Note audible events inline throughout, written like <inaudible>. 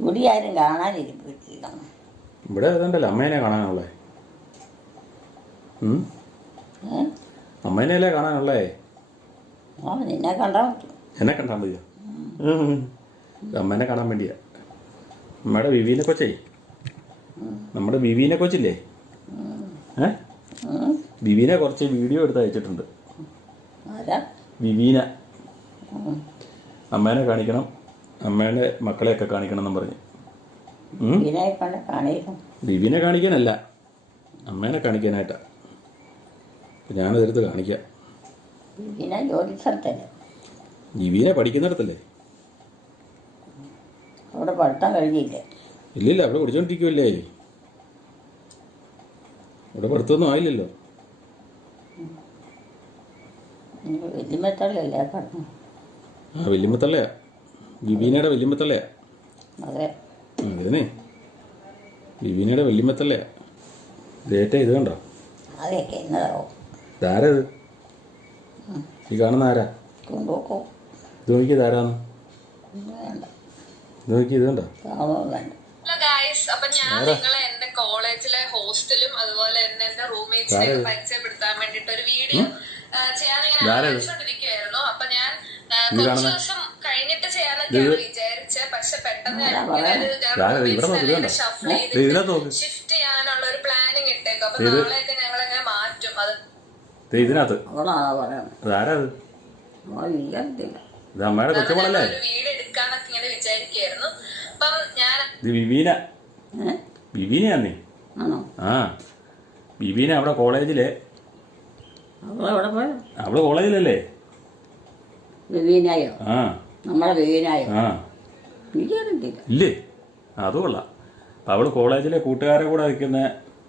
ഇവിടെ ആരും കാണാനിരിപ്പില്ല ഇവിടെ ഏതാണ്ടല്ലേ അമ്മേനെ കാണാനുള്ളേ? അമ്മേനെ അല്ലേ അമ്മേനെയല്ലേ കാണാനുള്ളേ? ആ നിന്നെ കണ്ടാ എന്നെ കണ്ടാൽ മതിയോ. അമ്മേനെ കാണാൻ വേണ്ടിയാ. നമ്മുടെ വിവീനെ കൊച്ചേ? നമ്മുടെ വിവീനെ കൊച്ചില്ലേ? ഏ. വിവീനെ കുറച്ച് വീഡിയോ എടുത്ത് അയച്ചിട്ടുണ്ട്. വിവീന. അമ്മേനെ കാണിക്കണം. അമ്മേന്റെ മക്കളെയൊക്കെ കാണിക്കണം എന്നും പറഞ്ഞു ബിബിനെ കാണിക്കാനല്ല. അമ്മേനെ കാണിക്കാനായിട്ടാ. ഞാനതെടുത്ത് കാണിക്കാം. വിവീനെ പഠിക്കുന്നിടത്തല്ലേ? അവിടെ പഠിത്തം കഴിഞ്ഞില്ലേ? ഇല്ലില്ല അവിടെ പഠിച്ചോണ്ടിരിക്കുമല്ലേ ഇവിടെ പഠിത്തമൊന്നും ആയില്ലല്ലോ. ആ വല്യമ്മത്തള്ളയാ വിവീനയുടെ വല്യമ്മത്തല്ലേ അതെ. ബിബീനയുടെ വിവീനയുടെ ഡേറ്റ ഇത് കണ്ടോ? അതൊക്കെ ഇത് ഈ കാണുന്ന ആരാ? ഇത് നോക്കി ഇതാരാന്ന്? വേണ്ട. ഇത് നോക്കി ഇത് കണ്ടോ ും? അപ്പൊ ഞാൻ നിങ്ങളെ എന്റെ കോളേജിലെ ഹോസ്റ്റലും അതുപോലെ തന്നെ എന്റെ റൂംമേറ്റ്സിനെ പരിചയപ്പെടുത്താൻ വേണ്ടിട്ട് ഒരു വീഡിയോ ചെയ്യാനിങ്ങനെ ഇതാരത്? ആലോചിച്ചോണ്ടിരിക്കുവായിരുന്നു. അപ്പൊ ഞാൻ കുറച്ചു? ദിവസം കഴിഞ്ഞിട്ട് ചെയ്യാനൊക്കെയാണ് വിചാരിച്ചത് പക്ഷെ പെട്ടെന്ന് നോക്ക്. ഷിഫ്റ്റ് ചെയ്യാനുള്ള ഒരു പ്ലാനിങ് ഇട്ടേക്കും. അപ്പൊ ഇത്? നാളെയൊക്കെ ഞങ്ങൾ അങ്ങനെ മാറ്റും. അത് ഇതിനകത്ത്. ഇത്? അമ്മയുടെ കൊച്ചുമോളല്ലേ? വീട് എടുക്കാന്നൊക്കെ ഇങ്ങനെ വിചാരിക്കായിരുന്നു അപ്പം ഞാൻ ഇത് വിവീന. ഏ? വിവീനയാന്നേ ആ. വിവീന അവിടെ കോളേജിലെ. അവൾ കോളേജിലല്ലേ? വിവീനായോ? ആ. നമ്മളെ ആ. ഇല്ലേ? അത് കൊള്ളാം. അപ്പം അവൾ കോളേജിലെ കൂട്ടുകാരെ കൂടെ നിൽക്കുന്ന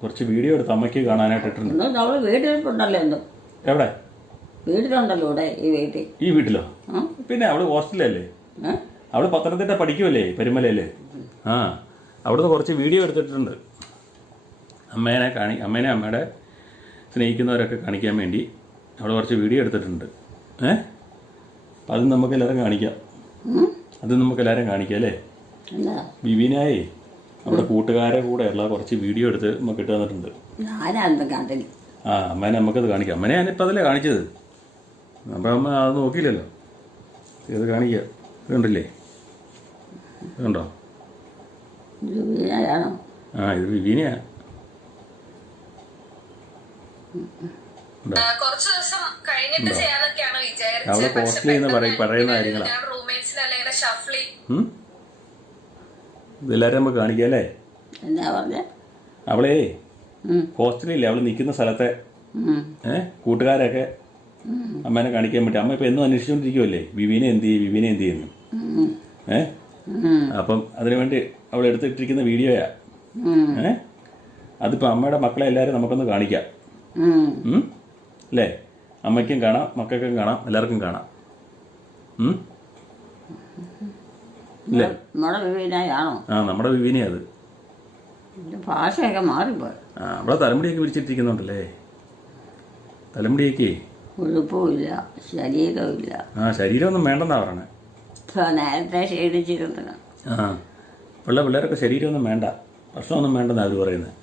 കുറച്ച് വീഡിയോ എടുത്ത് അമ്മയ്ക്ക് കാണാനായിട്ട് ഇട്ടിട്ടുണ്ട്. അവൾ വീട്ടിലുണ്ടല്ലോ എന്തോ. എവിടെ? വീട്ടിലുണ്ടല്ലോ ഇവിടെ ഈ വീട്ടിൽ. ഈ വീട്ടിലോ? ആ. പിന്നെ അവൾ ഹോസ്റ്റലല്ലേ? ഏ? അവൾ പത്തനംതിട്ട പഠിക്കുമല്ലേ പെരുമലല്ലേ ആ. അവിടുന്ന് കുറച്ച് വീഡിയോ എടുത്തിട്ടുണ്ട്. അമ്മേനെ കാണി അമ്മേനെ അമ്മയുടെ സ്നേഹിക്കുന്നവരൊക്കെ കാണിക്കാൻ വേണ്ടി അവൾ കുറച്ച് വീഡിയോ എടുത്തിട്ടുണ്ട്. ഏ? അപ്പം അത് നമുക്ക് എല്ലാവരും കാണിക്കാം? അത് നമുക്ക് എല്ലാവരും കാണിക്കാം അല്ലേ? ബിബിനായി നമ്മുടെ കൂട്ടുകാരെ കൂടെ ഉള്ള കുറച്ച് വീഡിയോ എടുത്ത് നമുക്ക് ഇട്ട് തന്നിട്ടുണ്ട്. ആ അമ്മേനെ നമുക്കത് കാണിക്കാം. അമ്മനെ ഞാനിപ്പോൾ അതല്ലേ കാണിച്ചത്. അപ്പം അമ്മ അത് നോക്കിയില്ലല്ലോ. ഇത് കാണിക്കുക ഇതുണ്ടല്ലേ ഇതുണ്ടോ ആ ഇത് വിവീനയാ കുറച്ച് ദിവസം കഴിഞ്ഞിട്ട് ചെയ്യാനൊക്കെയാണ് അവൾ വിചാരിച്ചത് ചെയ്യുന്ന ൽ നിന്ന് പറയുന്ന കാര്യങ്ങളാ. ഉം? നമുക്ക് കാണിക്കാം അല്ലേ? എന്നാ പറഞ്ഞേ? അവളേ ഹോസ്റ്റലില്ലേ? അവൾ നിൽക്കുന്ന സ്ഥലത്തെ ഏഹ് ഏ? കൂട്ടുകാരൊക്കെ അമ്മേനെ കാണിക്കാൻ വേണ്ടി അമ്മ ഇപ്പൊ എന്നും അന്വേഷിച്ചുകൊണ്ടിരിക്കുമല്ലേ വിവിനെ എന്ത് ചെയ്യും വിവീനെ എന്ത് ചെയ്യുന്നു? ഏഹ് അപ്പം അതിനുവേണ്ടി അവൾ എടുത്തിട്ടിരിക്കുന്ന വീഡിയോയാ. ഏഹ് ഏ? അതിപ്പോൾ അമ്മയുടെ മക്കളെ എല്ലാവരും നമുക്കൊന്ന് കാണിക്കാം? അല്ലേ? അമ്മയ്ക്കും കാണാം മക്കൾക്കും കാണാം എല്ലാവർക്കും കാണാം. ഉം? ഇല്ലേ? നമ്മുടെ വിവീനായാണോ? ആ നമ്മുടെ വിവീനയാ അത്. ഭാഷയൊക്കെ മാറിപ്പോയി. ആ അവിടെ തലമുടിയൊക്കെ പിടിച്ചിട്ടിരിക്കുന്നുണ്ടല്ലേ തലമുടിയൊക്കെ? ഉഴുപ്പുമില്ല ശരീരമില്ല ആ ശരീരമൊന്നും വേണ്ടെന്നാ പറയണേ. നേരത്തെ ക്ഷീണിച്ചിരുന്നത് ആ പിള്ള പിള്ളേരൊക്കെ ശരീരമൊന്നും വേണ്ട. ഭക്ഷണമൊന്നും വേണ്ടെന്നാ അവർ പറയുന്നത്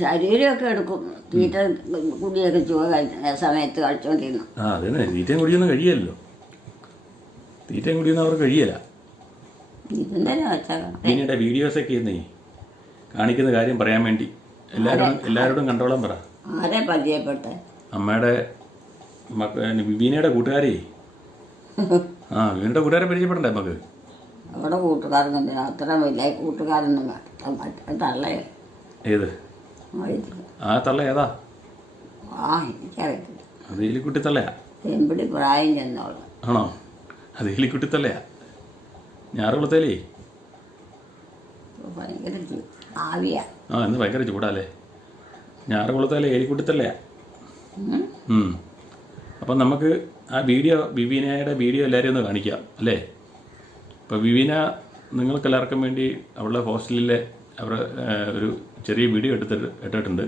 ശരീരമൊക്കെ എടുക്കും. തീറ്റ കുടിയൊക്കെ ചുവ കഴിച്ച സമയത്ത് കഴിച്ചോണ്ടിരുന്നു. ആ അതന്നെ തീറ്റയും കുടിയൊന്നും കഴിയല്ലോ. തീറ്റയും കുടിയൊന്നും അവർ കഴിയല. ഇതിന്റെ വീഡിയോസ് ഒക്കെ ഇന്നേ കാണിക്കുന്ന കാര്യം പറയാൻ വേണ്ടി. എല്ലാവരോടും എല്ലാവരോടും കണ്ടോളാൻ പറ. ആരെ പരിചയപ്പെട്ടെ? അമ്മയുടെ ബീനയുടെ കൂട്ടുകാരി. ആ വിവീനയുടെ കൂട്ടുകാരെ പരിചയപ്പെടണ്ടേ നമുക്ക്? അവിടെ കൂട്ടുകാരൊന്നും അത്ര വലിയ കൂട്ടുകാരൊന്നും തള്ളേ. ഏത്? ആ തള്ള ഏതാ? ആ എനിക്കറിയത്തില്ല. അത് എലിക്കുട്ടി തള്ളയാ. എമ്പിടി പ്രായം ചെന്നോളാം. ആണോ? അത് എലിക്കുട്ടി തള്ളയാ. ഞാറുകുളത്തേലേ ഭയങ്കര ആവിയാ. ആ ഇന്ന് ഭയങ്കര ചൂടാല്ലേ? ഞാറുകുളത്തേലെ ഏരിക്കുട്ടത്തല്ലേ. അപ്പം നമുക്ക് ആ വീഡിയോ വിവീനയുടെ വീഡിയോ എല്ലാവരെയും ഒന്ന് കാണിക്കാം അല്ലേ? അപ്പോൾ വിവീന നിങ്ങൾക്ക് എല്ലാവർക്കും വേണ്ടി അവളുടെ ഹോസ്റ്റലിലെ അവരുടെ ഒരു ചെറിയ വീഡിയോ എടുത്തിട്ട് ഇട്ടിട്ടുണ്ട്.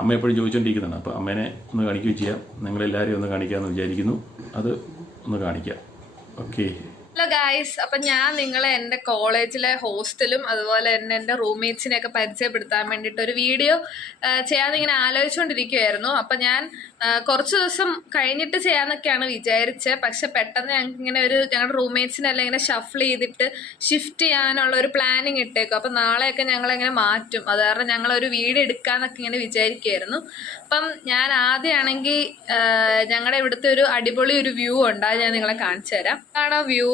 അമ്മ എപ്പോഴും ചോദിച്ചുകൊണ്ടിരിക്കുന്നതാണ് അപ്പോൾ അമ്മേനെ ഒന്ന് കാണിക്കുകയും ചെയ്യാം. നിങ്ങളെല്ലാവരെയും ഒന്ന് കാണിക്കാമെന്ന് വിചാരിക്കുന്നു. അത് ഒന്ന് കാണിക്കാം. ഓക്കെ. ഹലോ ഗായ്സ് അപ്പം ഞാൻ നിങ്ങളെ എന്റെ കോളേജിലെ ഹോസ്റ്റലും അതുപോലെ തന്നെ എന്റെ റൂംമേറ്റ്സിനെയൊക്കെ പരിചയപ്പെടുത്താൻ വേണ്ടിയിട്ട് ഒരു വീഡിയോ ചെയ്യാൻ ഇങ്ങനെ ആലോചിച്ചുകൊണ്ടിരിക്കുമായിരുന്നു അപ്പം ഞാൻ കുറച്ച് ദിവസം കഴിഞ്ഞിട്ട് ചെയ്യാമെന്നൊക്കെയാണ് വിചാരിച്ചത് പക്ഷെ പെട്ടെന്ന് ഞങ്ങൾക്ക് ഇങ്ങനെ ഒരു ഞങ്ങളുടെ റൂംമേറ്റ്സിനെല്ലാം ഇങ്ങനെ ഷഫിൾ ചെയ്തിട്ട് ഷിഫ്റ്റ് ചെയ്യാനുള്ള ഒരു പ്ലാനിങ് ഇട്ടേക്കും. അപ്പം നാളെയൊക്കെ ഞങ്ങളിങ്ങനെ മാറ്റും. അത് കാരണം ഞങ്ങളൊരു വീഡിയോ എടുക്കാമെന്നൊക്കെ ഇങ്ങനെ വിചാരിക്കുകയായിരുന്നു അപ്പം ഞാൻ ആദ്യമാണെങ്കിൽ ഞങ്ങളുടെ ഇവിടുത്തെ ഒരു അടിപൊളി ഒരു വ്യൂ ഉണ്ട്. ഞാൻ നിങ്ങളെ കാണിച്ചു തരാം വ്യൂ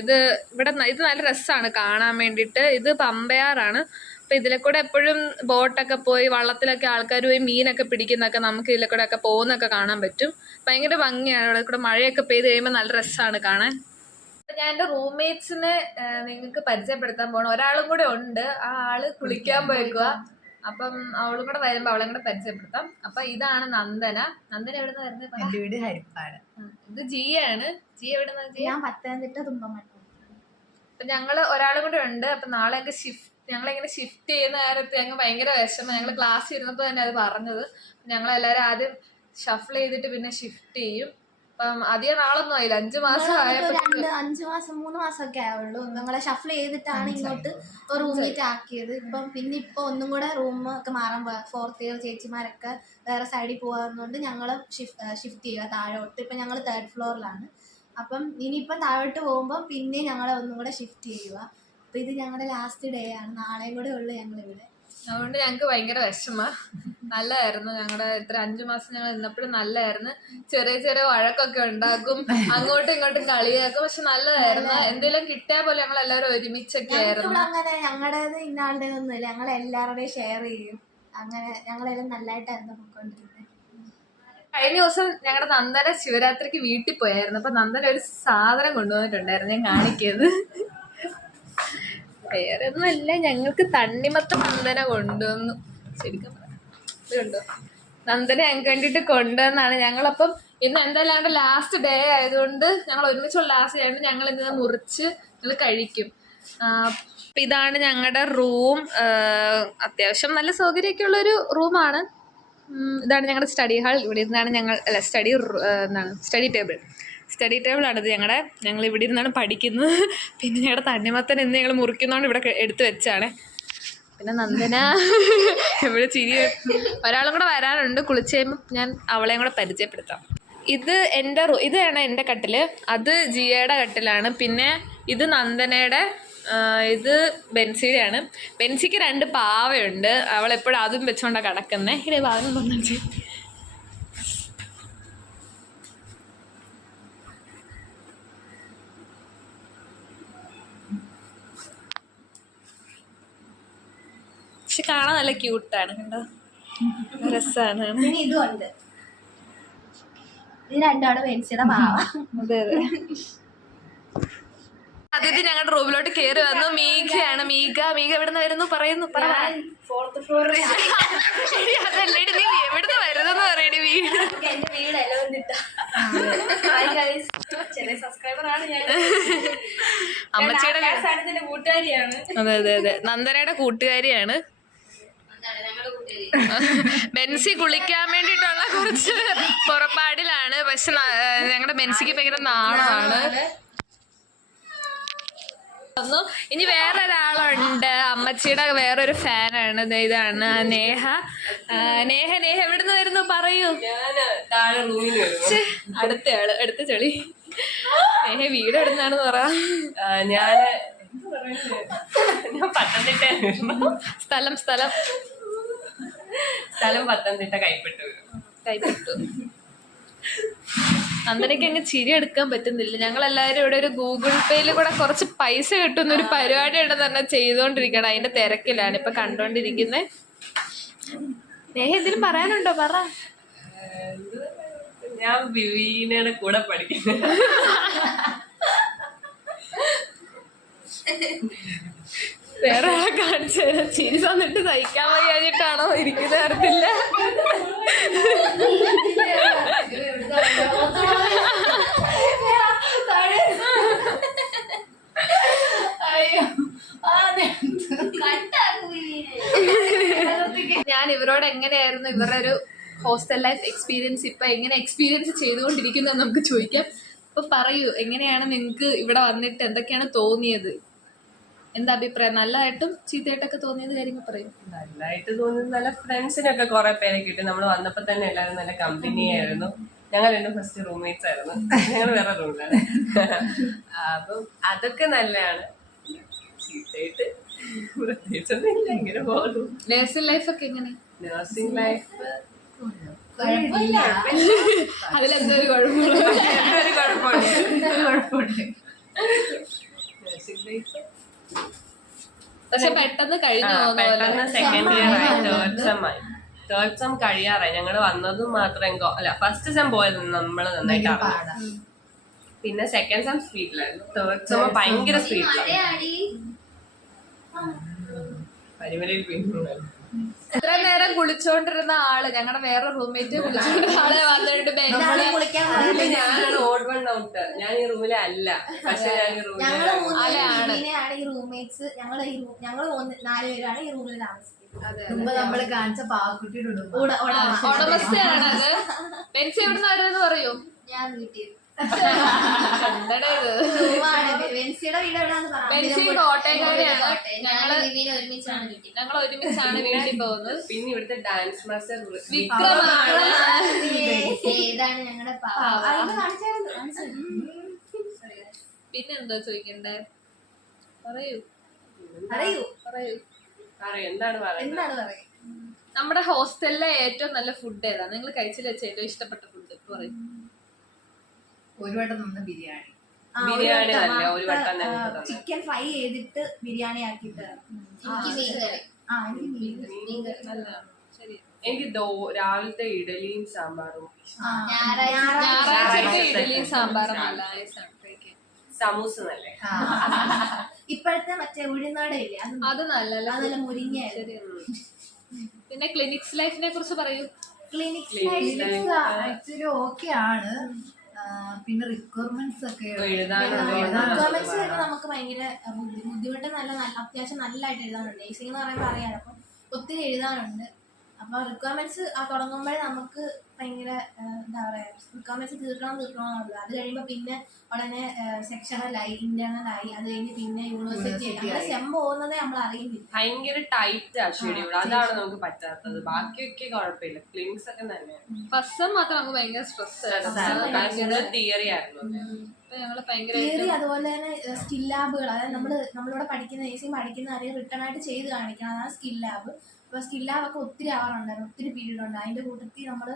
ഇത് ഇവിടെ ഇത് നല്ല രസമാണ് കാണാൻ വേണ്ടിയിട്ട് ഇത് പമ്പയാറാണ്. അപ്പം ഇതിലെ കൂടെ എപ്പോഴും ബോട്ടൊക്കെ പോയി വള്ളത്തിലൊക്കെ ആൾക്കാർ പോയി മീനൊക്കെ പിടിക്കുന്നൊക്കെ നമുക്ക് ഇതിലെ കൂടെ ഒക്കെ പോകുന്നൊക്കെ കാണാൻ പറ്റും. ഭയങ്കര ഭംഗിയാണ് ഇവിടെ കൂടെ മഴയൊക്കെ പെയ്ത് കഴിയുമ്പോൾ നല്ല രസമാണ് കാണാൻ. ഞാൻ എന്റെ റൂംമേറ്റ്സിനെ നിങ്ങൾക്ക് പരിചയപ്പെടുത്താൻ പോകണം ഒരാളും കൂടെ ഉണ്ട്. ആ ആൾ കുളിക്കാൻ പോയേക്കുക അപ്പം അവളും കൂടെ വരുമ്പോ അവളെ കൂടെ പരിചയപ്പെടുത്താം. അപ്പൊ ഇതാണ് നന്ദന. നന്ദന എവിടുന്ന് നിന്ന് വരുന്നത് വീട് ഹരിപ്പാട്. ഇത് ജിയാണ്. ജി എവിടെ നിന്ന് ജി ഞാൻ പത്തനംതിട്ട തുമ്പമട്ട അപ്പൊ ഞങ്ങൾ ഒരാളും കൂടെ ഉണ്ട്. അപ്പൊ നാളെ ഞങ്ങൾക്ക് ഷിഫ്റ്റ് ഞങ്ങളിങ്ങനെ ഷിഫ്റ്റ് ചെയ്യുന്ന നേരത്ത് ഞങ്ങൾ ഭയങ്കര വിഷമം. ഞങ്ങൾ ക്ലാസ് ഇരുന്നപ്പോൾ തന്നെ അത് പറഞ്ഞത്. ഞങ്ങളെല്ലാവരും ആദ്യം ഷഫിൾ ചെയ്തിട്ട് പിന്നെ ഷിഫ്റ്റ് ചെയ്യും. അപ്പം അധികം നാളൊന്നും ആയില്ല. അഞ്ചു മാസം രണ്ട് അഞ്ചു മാസം മൂന്ന് മാസം ഒക്കെ ആയുള്ളൂ. ഞങ്ങളെ ഷഫിൾ ചെയ്തിട്ടാണ് ഇങ്ങോട്ട് റൂമിലേക്ക് ആക്കിയത്. ഇപ്പം പിന്നെ ഇപ്പൊ ഒന്നും കൂടെ റൂം ഒക്കെ മാറാൻ ഫോർത്ത് ഇയർ ചേച്ചിമാരൊക്കെ വേറെ സൈഡിൽ പോകാറുണ്ട് ഞങ്ങൾ ഷിഫ്റ്റ് ചെയ്യുക താഴോട്ട്. ഇപ്പൊ ഞങ്ങൾ തേർഡ് ഫ്ലോറിലാണ് അപ്പം ഇനിയിപ്പം താഴോട്ട് പോകുമ്പോൾ പിന്നെ ഞങ്ങളെ ഒന്നും കൂടെ ഷിഫ്റ്റ് ചെയ്യുക. അപ്പൊ ഇത് ഞങ്ങളുടെ ലാസ്റ്റ് ഡേ ആണ്. നാളെയും കൂടെ ഉള്ളു ഞങ്ങളിവിടെ. അതുകൊണ്ട് ഞങ്ങൾക്ക് ഭയങ്കര വിഷമ. നല്ലതായിരുന്നു. ഞങ്ങളുടെ ഇത്ര അഞ്ചു മാസം ഞങ്ങൾ നിന്നപ്പോഴും നല്ലതായിരുന്നു. ചെറിയ ചെറിയ വഴക്കൊക്കെ ഉണ്ടാക്കും. അങ്ങോട്ടും ഇങ്ങോട്ടും കളിയാക്കും. പക്ഷെ നല്ലതായിരുന്നു. എന്തെങ്കിലും കിട്ടിയ പോലെ ഞങ്ങൾ എല്ലാവരും ഒരുമിച്ചൊക്കെ ആയിരുന്നു. അങ്ങനെ ഞങ്ങളുടേത് ഇന്നാളുടെ ഒന്നുമില്ല. ഞങ്ങൾ എല്ലാവരുടെയും ഷെയർ ചെയ്യും. അങ്ങനെ ഞങ്ങളെല്ലാം നല്ലതായിട്ടായിരുന്നു പോയിക്കൊണ്ടിരുന്നത്. കഴിഞ്ഞ ദിവസം ഞങ്ങളുടെ നന്ദന ശിവരാത്രിക്ക് വീട്ടിൽ പോയായിരുന്നു. അപ്പൊ നന്ദന ഒരു സാധനം കൊണ്ടുവന്നിട്ടുണ്ടായിരുന്നു ഞാൻ കാണിക്കുന്നത്. വേറെ ഒന്നുമല്ല ഞങ്ങൾക്ക് തണ്ണിമത്ത നന്ദന കൊണ്ടുവന്നു. ശരിക്കും നന്ദന ഞങ്ങൾക്ക് വേണ്ടിയിട്ട് കൊണ്ടുവന്നാണ്. ഞങ്ങളപ്പം ഇന്ന് എന്തായാലും ലാസ്റ്റ് ഡേ ആയതുകൊണ്ട് ഞങ്ങൾ ഒരുമിച്ചുള്ള ലാസ്റ്റ് ആയതുകൊണ്ട് ഞങ്ങൾ ഇന്ന് മുറിച്ച് ഞങ്ങൾ കഴിക്കും. ഇതാണ് ഞങ്ങളുടെ റൂം അത്യാവശ്യം നല്ല സൗകര്യമൊക്കെ ഉള്ളൊരു റൂമാണ് ഇതാണ് ഞങ്ങളുടെ സ്റ്റഡി ഹാൾ ഇവിടെ ഇരുന്നാണ് ഞങ്ങൾ അല്ല സ്റ്റഡി എന്താണ്? സ്റ്റഡി ടേബിൾ സ്റ്റഡി ടേബിളാണിത് ഇത് ഞങ്ങളുടെ ഞങ്ങൾ ഇവിടെ ഇരുന്നാണ് പഠിക്കുന്നത്. പിന്നെ ഞങ്ങളുടെ തണ്ണിമത്തൻ എന്ന് ഞങ്ങൾ മുറിക്കുന്നതുകൊണ്ട് ഇവിടെ എടുത്തു വെച്ചാണ്. പിന്നെ നന്ദന. ഇവിടെ ചിരി ഒരാളും കൂടെ വരാനുണ്ട് കുളിച്ച് കഴിയുമ്പോൾ ഞാൻ അവളെയും കൂടെ പരിചയപ്പെടുത്താം. ഇത് എന്റെ റൂ ഇതാണ് എന്റെ കട്ടിൽ അത് ജിയയുടെ കട്ടിലാണ്. പിന്നെ ഇത് നന്ദനയുടെ ഇത് ബെൻസിയുടെയാണ്. ബെൻസിക്ക് രണ്ട് പാവയുണ്ട്. അവളെപ്പോഴും അതും വെച്ചുകൊണ്ടാണ് കിടക്കുന്നത് ഇടേ ഭാഗം വന്നിട്ട് പക്ഷെ കാണാൻ നല്ല ക്യൂട്ടാണ് കണ്ടോ? രസാണ്. പിന്നെ ഇതും ഉണ്ട്. ഇത് രണ്ടാണ് മേടിച്ചത് പാവ അതെ അതെ. അതിഥി ഞങ്ങളുടെ റൂമിലോട്ട് കയറി വന്നു. മീഖയാണ് മീഖ. മീഖ എവിടുന്ന് വരുന്നു? പറയുന്നു. പറ പറ. ഫോർത്ത് ഫ്ലോറിൽ നീ എവിടുന്ന് വരുന്നെന്ന് പറയടി വീട് എന്റെ വീട് എലവന്തിട്ട അമ്മച്ചിയുടെ അതെ അതെ അതെ. നന്ദനയുടെ കൂട്ടുകാരിയാണ്. ബെൻസി കുളിക്കാൻ വേണ്ടിയിട്ടുള്ള കുറച്ച് പുറപ്പാടിലാണ്. പക്ഷെ ഞങ്ങളുടെ ബെൻസിക്ക് ഭയങ്കര നാണമാണ്. ഇനി വേറൊരാളുണ്ട്. അമ്മച്ചിയുടെ വേറൊരു ഫാനാണ്. ഇതാണ് നേഹ. നേഹ നേഹ എവിടുന്ന് വരുന്നു? പറയൂ. താഴെ റൂമിൽ ഛെ, അടുത്ത ആൾ അടുത്ത ചെളി. നേഹ വീട് എവിടുന്നാണെന്ന് പറ. ഞാൻ ഞാൻ പത്തനംതിട്ട സ്ഥലം സ്ഥലം. സ്ഥലം പത്തനംതിട്ട കൈപ്പെട്ടു കൈപ്പെട്ടു നന്ദനയ്ക്ക് അങ്ങ് ചിരി എടുക്കാൻ പറ്റുന്നില്ല. ഞങ്ങൾ എല്ലാവരും ഇവിടെ ഒരു ഗൂഗിൾ പേയിൽ കൂടെ കുറച്ച് പൈസ കിട്ടുന്ന ഒരു പരിപാടി ഉണ്ടെന്ന് തന്നെ ചെയ്തുകൊണ്ടിരിക്കണം അതിന്റെ തിരക്കിലാണ് ഇപ്പൊ കണ്ടോണ്ടിരിക്കുന്നത് നേഹ എന്തെങ്കിലും പറയാനുണ്ടോ? പറ. ഞാൻ വിവീനയുടെ കൂടെ പഠിക്കുന്നു. <laughs> വേറെ ആളെ കാണിച്ചു? തരാം ചിരി തന്നിട്ട് സഹിക്കാൻ വയ്യാഞ്ഞിട്ടാണോ ഇരിക്കുന്ന അറിയത്തില്ല ഞാൻ ഇവരോട് എങ്ങനെയായിരുന്നു ഇവരുടെ ഒരു ഹോസ്റ്റൽ ലൈഫ് എക്സ്പീരിയൻസ്? ഇപ്പൊ എങ്ങനെ എക്സ്പീരിയൻസ് ചെയ്തുകൊണ്ടിരിക്കുന്നത് നമുക്ക് ചോദിക്കാം. അപ്പൊ പറയൂ എങ്ങനെയാണ് നിങ്ങൾക്ക് ഇവിടെ വന്നിട്ട് എന്തൊക്കെയാണ് തോന്നിയത്? എന്താ അഭിപ്രായം? നല്ലതായിട്ടും ചീത്തയായിട്ടൊക്കെ തോന്നിയത് കാര്യങ്ങൾ പറയും. നല്ലതായിട്ട് തോന്നിയത് നല്ല ഫ്രണ്ട്സിനൊക്കെ കുറെ പേരെ കിട്ടി. നമ്മൾ വന്നപ്പോ തന്നെ എല്ലാവരും നല്ല കമ്പനി ആയിരുന്നു. ഞങ്ങൾ രണ്ടും ഫസ്റ്റ് റൂംമേറ്റ്സ് ആയിരുന്നു. ഞങ്ങൾ വേറെ റൂമിലാണ് അപ്പം അതൊക്കെ നല്ലതാണ്. ചീത്തയായിട്ട് ഇങ്ങനെ പോകുന്നു. നേഴ്സിംഗ് എങ്ങനെ? നഴ്സിംഗ് ലൈഫ് അതിലെന്തോ ഒരു കുഴപ്പമില്ല നഴ്സിംഗ് ലൈഫ് പക്ഷെ പെട്ടെന്ന് കഴിഞ്ഞു പെട്ടെന്ന് സെക്കൻഡ് ഇയർ ആയി തേർഡ് സെം ആയി. തേർഡ് സെം കഴിയാറായി. ഞങ്ങൾ വന്നതും മാത്രം അല്ല ഫസ്റ്റ് സെം പോയത് നമ്മൾ നന്നായിട്ട് അറിഞ്ഞു പിന്നെ സെക്കൻഡ് സെം സ്പീഡിലായിരുന്നു തേർഡ് സെം ഭയങ്കര സ്പീഡിലായിരുന്നു പരിമലയിൽ പിന്നെ ഇത്ര നേരം കുളിച്ചോണ്ടിരുന്ന ആൾ? ഞങ്ങളുടെ വേറെ റൂംമേറ്റ് കുളിച്ചോണ്ടിരുന്ന ആളെ വന്നിട്ട് അതിൽ ഞാനാണ് ഓഡ് വൺ ഔട്ട് ഞാൻ ഈ റൂമിലെ അല്ല. പക്ഷെ ഞാൻ ഈ ഞങ്ങൾ റൂമിലെ. ഇങ്ങനെയാണ് ഈ റൂംമേറ്റ്സ് ഞങ്ങൾ ഈ ഞങ്ങൾ നാല് പേരാണ് ഈ റൂമിൽ താമസിക്കുന്നത്. മുമ്പ് നമ്മൾ കാണിച്ച പാവക്കുട്ടിയുടെ ഉടുപ്പ്. ഉട- ഉടമ. ഉടമസ്ഥയാണ് അത് ബെൻസി എവിടുന്ന് വരുന്നത് പറയൂ. ഞാൻ വീട്ടിൽ വീട് എവിടെയാന്ന് ബെൻസി കോട്ടയംകാരിയാണ് ഞങ്ങൾ ഒരുമിച്ചാണ് വീട്ടിൽ ഞങ്ങൾ ഒരുമിച്ചാണ് വീട്ടിൽ പോകുന്നത്. പിന്നെ ഇവിടുത്തെ ഡാൻസ് മാസ്റ്റർ വിക്രമാണ്. ഏതാണ് ഞങ്ങളുടെ പാവ? ആ, ഇത് കാണിച്ചായിരുന്നു. കാണിച്ചായിരുന്നു. പിന്നെ എന്താ ചോദിക്കണ്ടേ? പറയൂ. പറയൂ. പറയൂ. എന്താണ് പറയുന്നത്? എന്താണ് പറയുക നമ്മുടെ ഹോസ്റ്റലിലെ ഏറ്റവും നല്ല ഫുഡ് ഏതാണ് നിങ്ങൾ കഴിച്ചിൽ വെച്ച ഏറ്റവും ഇഷ്ടപ്പെട്ട ഫുഡ് പറയും. ഒരു വട്ടം നിന്ന് ബിരിയാണി ബിരിയാണി ഒരു വട്ടം ആ, ഞങ്ങൾക്ക് തന്നെ. ചിക്കൻ ഫ്രൈ ചെയ്തിട്ട് ബിരിയാണി ആക്കിയിട്ട് ആ എനിക്ക് മീൻ കറി. മീൻ ശരി. എനിക്ക് ദോ രാവിലത്തെ ഇഡലിയും സാമ്പാറും ആ, ഞായറാഴ്ച സാമ്പാറും നല്ല കഴിക്കാൻ സമൂസ നല്ലേ? ഇപ്പോഴത്തെ മറ്റേ ഉഴുന്നാട ഇല്ലേ അത് അത് നല്ലല്ല അത് നല്ല മുരിങ്ങയായിരുന്നു. ശരിയാണ് പിന്നെ ക്ലിനിക്സ് ലൈഫിനെ കുറിച്ച് പറയൂ. ക്ലിനിക്സ് ആക്ച്വലി ഓക്കെ ആണ് പിന്നെ റിക്വയർമെന്റ്സ് ഒക്കെ റിക്വയർമെന്റ്സ് വരുമ്പോൾ നമുക്ക് ഭയങ്കര ബുദ്ധി- ബുദ്ധിമുട്ട് നല്ല നല്ല അത്യാവശ്യം നല്ലതായിട്ട് എഴുതാനുണ്ട്. നേഴ്സിംഗ് എന്ന് പറയുമ്പോൾ അറിയാലോ. അപ്പം ഒത്തിരി എഴുതാനുണ്ട്. അപ്പോൾ റിക്വയർമെന്റ്സ് ആ തുടങ്ങുമ്പോഴേ നമുക്ക് ഭയങ്കര എന്താ പറയാ റിക്വയർമെന്റ്സ് തീർക്കണം തീർക്കണം എന്നുള്ളത് അത് കഴിയുമ്പോൾ പിന്നെ ഉടനെ സെക്ഷണലായി ഇന്റേണലായി അത് കഴിഞ്ഞ് പിന്നെ യൂണിവേഴ്സിറ്റി അങ്ങനെ സെം പോകുന്നതേ നമ്മൾ അറിയുന്നില്ല. ഭയങ്കര ടൈറ്റ് ആ ഷെഡ്യൂൾ അതാണ് നമുക്ക് പറ്റാത്തത്. ബാക്കിയൊക്കെ കുഴപ്പമില്ല. ക്ലിനിക്സ് ഒക്കെ തന്നെ ഫസ്റ്റ് സെം മാത്രം നമുക്ക് ഭയങ്കര സ്ട്രെസ് തിയറി ആയിരുന്നു തിയറി അതുപോലെ തന്നെ സ്കിൽ ലാബുകൾ അതായത് നമ്മൾ നമ്മളിവിടെ പഠിക്കുന്ന നേഴ്സിംഗ് പഠിക്കുന്ന അറിയാൻ റിട്ടേൺ ആയിട്ട് ചെയ്ത് കാണിക്കണം. അതാണ് സ്കിൽ ലാബ് അപ്പോൾ സ്കിൽ ലാബൊക്കെ ഒത്തിരി ആവാറുണ്ടായിരുന്നു ഒത്തിരി പീരീഡ് ഉണ്ട് അതിന്റെ കൂട്ടത്തിൽ നമ്മൾ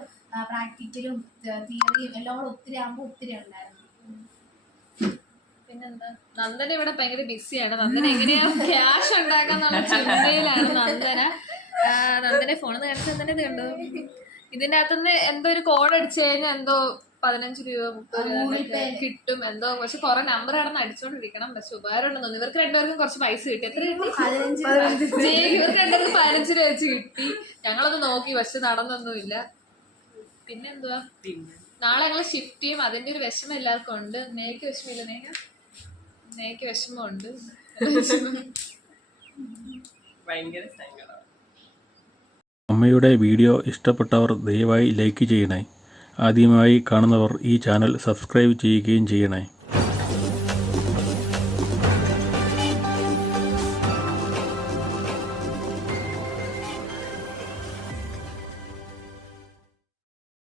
പ്രാക്ടിക്കലും തിയറിയും എല്ലാം കൂടെ ഒത്തിരി ആകുമ്പോൾ ഒത്തിരി ഉണ്ടായിരുന്നു. നന്ദന ഇവിടെ ഭയങ്കര ബിസിയാണ്. നന്ദന എങ്ങനെയാ ക്യാഷ് ഉണ്ടാക്കാന്നുള്ള ചിന്തയിലാണ് നന്ദന. നന്ദനെ ഫോണിൽ കാണിച്ച് നന്ദന കണ്ടോ? ഇതിന്റെ അകത്തുനിന്ന് എന്തോ ഒരു കോഡ് അടിച്ചു കഴിഞ്ഞാൽ എന്തോ പതിനഞ്ച് രൂപ മുപ്പത് രൂപ. കിട്ടും. എന്തോ പക്ഷെ കുറെ നമ്പർ കടന്ന് അടിച്ചോണ്ടിരിക്കണം. പക്ഷെ ഉപകാരം ഉണ്ടെന്ന് ഇവർക്ക് രണ്ടുപേർക്കും കുറച്ച് പൈസ കിട്ടി. എത്ര ഇവർക്ക് രണ്ടുപേർക്കും പതിനഞ്ച് രൂപ വെച്ച് കിട്ടി. ഞങ്ങളത് നോക്കി പക്ഷെ നടന്നൊന്നുമില്ല. പിന്നെന്തുവാ? പിന്നെ. നാളെ ഞങ്ങൾ ഷിഫ്റ്റ് ചെയ്യും. അതിന്റെ ഒരു വിഷമം എല്ലാവർക്കും ഉണ്ട്. നേക്ക് വിഷമില്ല നേക നേക്ക് വിഷമമുണ്ട്. ഭയങ്കര സങ്കടം. അമ്മയുടെ വീഡിയോ ഇഷ്ടപ്പെട്ടവർ ദയവായി ലൈക്ക് ചെയ്യണേ. ആദ്യമായി കാണുന്നവർ ഈ ചാനൽ സബ്സ്ക്രൈബ് ചെയ്യുകയും ചെയ്യണേ.